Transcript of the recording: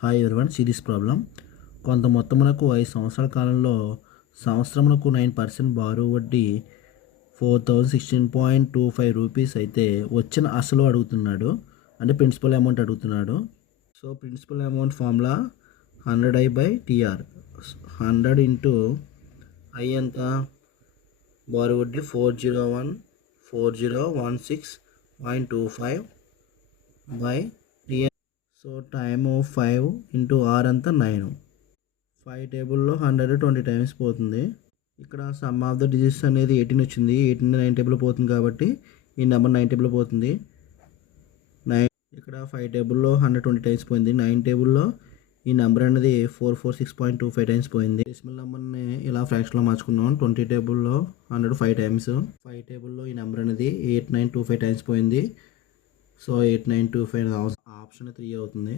Hi everyone, see this problem. కొంత మొత్తమునకు 5 సంవత్సరాల కాలంలో సంవత్సరమునకు 9% బారు వడ్డీ 4016.25 రూపీస్ అయితే వచ్చిన అసలు అడుగుతున్నాడు. అంటే ప్రిన్సిపల్ అమౌంట్ అడుగుతున్నాడు. So principal amount formula 100i/TR. 100 into I ఎంత, బారు వడ్డీ 4014016.25 by TR. So time 5 into R అంతా 9. 5 టేబుల్లో 120 టైమ్స్ పోతుంది. ఇక్కడ సమ్ ఆఫ్ ద డిజిట్స్ అనేది 18 వచ్చింది. 18 9 టేబుల్ పోతుంది కాబట్టి ఈ నెంబర్ 9 టేబుల్ పోతుంది. 9 ఇక్కడ 5 టేబుల్లో 120 టైమ్స్ పోయింది. 9 టేబుల్లో ఈ నెంబర్ అనేది 446.25 టైమ్స్ పోయింది. డెసిమల్ నెంబర్ని ఇలా ఫ్రాక్షన్లో మార్చుకున్నాం. 20 టేబుల్లో 105 టైమ్స్. 5 టేబుల్లో ఈ నెంబర్ అనేది 8925 టైమ్స్ పోయింది. సో 8925 ఆప్షన్ 3 అవుతుంది.